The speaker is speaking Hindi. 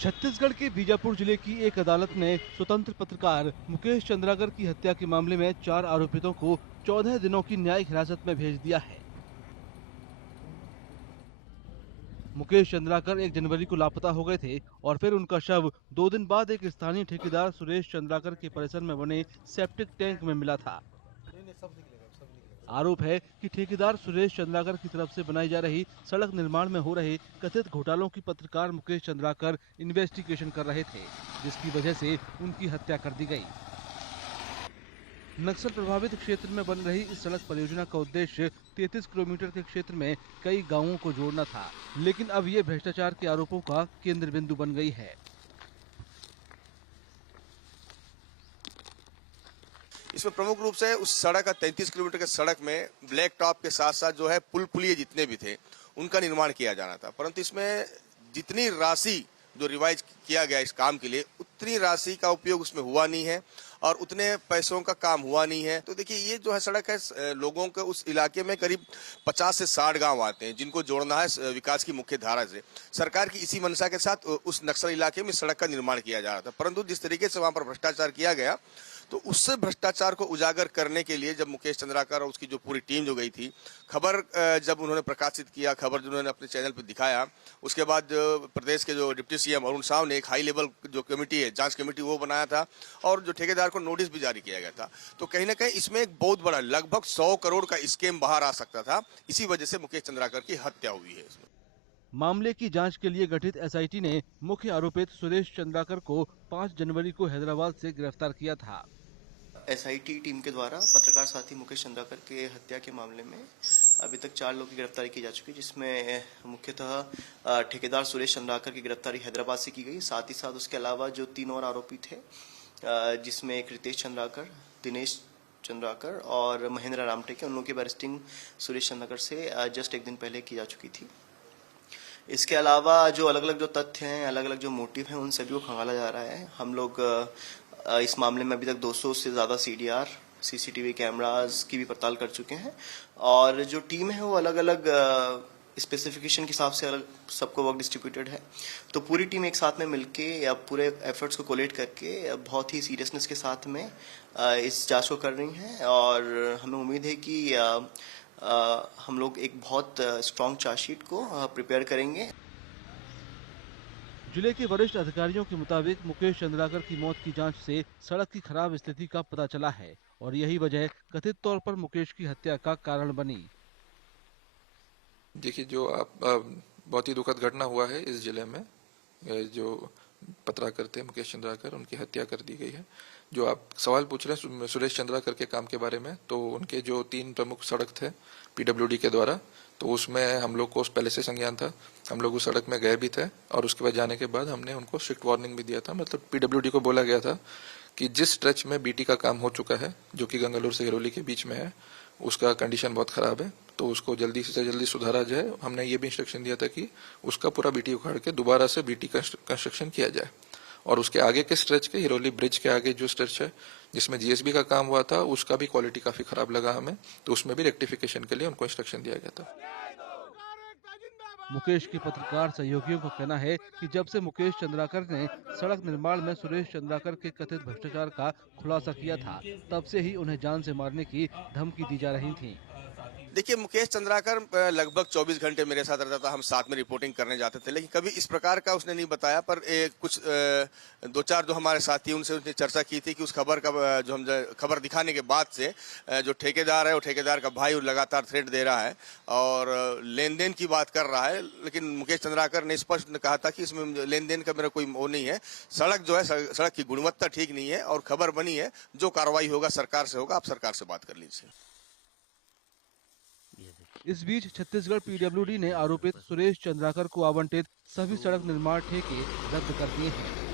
छत्तीसगढ़ के बीजापुर जिले की एक अदालत ने स्वतंत्र पत्रकार मुकेश चंद्राकर की हत्या के मामले में 4 आरोपितों को 14 दिनों की न्यायिक हिरासत में भेज दिया है। मुकेश चंद्राकर 1 जनवरी को लापता हो गए थे और फिर उनका शव 2 दिन बाद एक स्थानीय ठेकेदार सुरेश चंद्राकर के परिसर में बने सेप्टिक टैंक में मिला था। आरोप है कि ठेकेदार सुरेश चंद्राकर की तरफ से बनाई जा रही सड़क निर्माण में हो रहे कथित घोटालों की पत्रकार मुकेश चंद्राकर इन्वेस्टिगेशन कर रहे थे, जिसकी वजह से उनकी हत्या कर दी गई। नक्सल प्रभावित क्षेत्र में बन रही इस सड़क परियोजना का उद्देश्य 33 किलोमीटर के क्षेत्र में कई गांवों को जोड़ना था, लेकिन अब ये भ्रष्टाचार के आरोपों का केंद्र बिंदु बन गई है। इसमें प्रमुख रूप से उस सड़क का 33 किलोमीटर के सड़क में ब्लैक टॉप के साथ साथ जो है पुल पुलिये जितने भी थे उनका निर्माण किया जाना था, परंतु इसमें जितनी राशि जो रिवाइज किया गया इस काम के लिए उतनी राशि का उपयोग उसमें हुआ नहीं है और उतने पैसों का काम हुआ नहीं है। तो देखिए ये जो है सड़क है लोगों के उस इलाके में करीब 50 से 60 गांव आते हैं जिनको जोड़ना है विकास की मुख्य धारा से। सरकार की इसी मंशा के साथ उस नक्सल इलाके में सड़क का निर्माण किया जा रहा था, परंतु जिस तरीके से वहां पर भ्रष्टाचार किया गया तो उससे भ्रष्टाचार को उजागर करने के लिए जब मुकेश चंद्राकर और उसकी जो पूरी टीम जो गई थी, खबर जब उन्होंने प्रकाशित किया, खबर जो उन्होंने अपने चैनल पर दिखाया, उसके बाद प्रदेश के जो डिप्टी सीएम अरुण साव ने एक हाई लेवल जो कमेटी है, जांच कमेटी, वो बनाया था और जो ठेकेदार को नोटिस भी जारी किया गया था। तो कहीं ना कहीं इसमें एक बहुत बड़ा लगभग 100 करोड़ का स्कैम बाहर आ सकता था। इसी वजह से मुकेश चंद्राकर की हत्या हुई है। इसमें मामले की जांच के लिए गठित एसआईटी ने मुख्य आरोपित सुरेश चंद्राकर को 5 जनवरी को हैदराबाद से गिरफ्तार किया था। एसआईटी टीम के द्वारा पत्रकार साथी मुकेश चंद्राकर के हत्या के मामले में अभी तक 4 लोगों की गिरफ्तारी की जा चुकी है, जिसमें मुख्यतः ठेकेदार सुरेश चंद्राकर की गिरफ्तारी हैदराबाद से की गई। साथ ही साथ उसके अलावा जो 3 और आरोपी थे, जिसमें एक रितेश चंद्राकर, दिनेश चंद्राकर और महेंद्र रामटेके, उन लोगों की अरेस्टिंग सुरेश चंद्राकर से जस्ट 1 दिन पहले की जा चुकी थी। इसके अलावा जो अलग अलग जो तथ्य हैं, अलग अलग जो मोटिव हैं, उन सभी को खंगाला जा रहा है। हम लोग इस मामले में अभी तक 200 से ज़्यादा सीडीआर, सीसीटीवी कैमरास की भी पड़ताल कर चुके हैं और जो टीम है वो अलग अलग स्पेसिफिकेशन के हिसाब से अलग सबको वर्क डिस्ट्रीब्यूटेड है। तो पूरी टीम एक साथ में मिलके या पूरे एफर्ट्स को कोलेट करके बहुत ही सीरियसनेस के साथ में इस जांच को कर रही हैं और हमें उम्मीद है कि हम लोग एक बहुत स्ट्रॉन्ग चार्जशीट को प्रिपेयर करेंगे। जिले के वरिष्ठ अधिकारियों के मुताबिक मुकेश चंद्राकर की मौत की जांच से सड़क की खराब स्थिति का पता चला है और यही वजह कथित तौर पर मुकेश की हत्या का कारण बनी। देखिए, जो बहुत ही दुखद घटना हुआ है इस जिले में, जो पत्रकार थे मुकेश चंद्राकर, उनकी हत्या कर दी गई है। जो आप सवाल पूछ रहे हैं सुरेश चंद्राकर के काम के बारे में, तो उनके जो 3 प्रमुख सड़क थे पीडब्ल्यूडी के द्वारा, तो उसमें हम लोग को पहले से संज्ञान था। हम लोग उस सड़क में गए भी थे और उसके बाद जाने के बाद हमने उनको स्ट्रिक्ट वार्निंग भी दिया था। मतलब पीडब्ल्यूडी को बोला गया था कि जिस स्ट्रेच में बीटी का काम हो चुका है, जो कि गंगालूर से हिरोली के बीच में है, उसका कंडीशन बहुत खराब है, तो उसको जल्दी से जल्दी सुधारा जाए। हमने ये भी इंस्ट्रक्शन दिया था कि उसका पूरा बीटी उखाड़ के दोबारा से बीटी कंस्ट्रक्शन किया जाए। और उसके आगे के स्ट्रेच के, हिरोली ब्रिज के आगे जो स्ट्रेच है जिसमें जीएसबी का काम हुआ था, उसका भी क्वालिटी काफी खराब लगा हमें, तो उसमें भी रेक्टिफिकेशन के लिए उनको इंस्ट्रक्शन दिया गया था। मुकेश के पत्रकार सहयोगियों का कहना है कि जब से मुकेश चंद्राकर ने सड़क निर्माण में सुरेश चंद्राकर के कथित भ्रष्टाचार का खुलासा किया था, तब से ही उन्हें जान से मारने की धमकी दी जा रही थी। देखिए, मुकेश चंद्राकर लगभग 24 घंटे मेरे साथ रहता था, हम साथ में रिपोर्टिंग करने जाते थे, लेकिन कभी इस प्रकार का उसने नहीं बताया। पर कुछ 2-4 जो हमारे साथी उनसे उसने चर्चा की थी कि उस खबर का जो हम खबर दिखाने के बाद से जो ठेकेदार है, वो ठेकेदार का भाई लगातार थ्रेट दे रहा है और लेन देन की बात कर रहा है। लेकिन मुकेश चंद्राकर ने स्पष्ट कहा था कि इसमें लेन देन का मेरा कोई वो नहीं है, सड़क जो है, सड़क की गुणवत्ता ठीक नहीं है और खबर बनी है, जो कार्रवाई होगा सरकार से होगा, आप सरकार से बात कर लीजिए। इस बीच छत्तीसगढ़ पीडब्ल्यूडी ने आरोपित सुरेश चंद्राकर को आवंटित सभी सड़क निर्माण ठेके रद्द कर दिए हैं।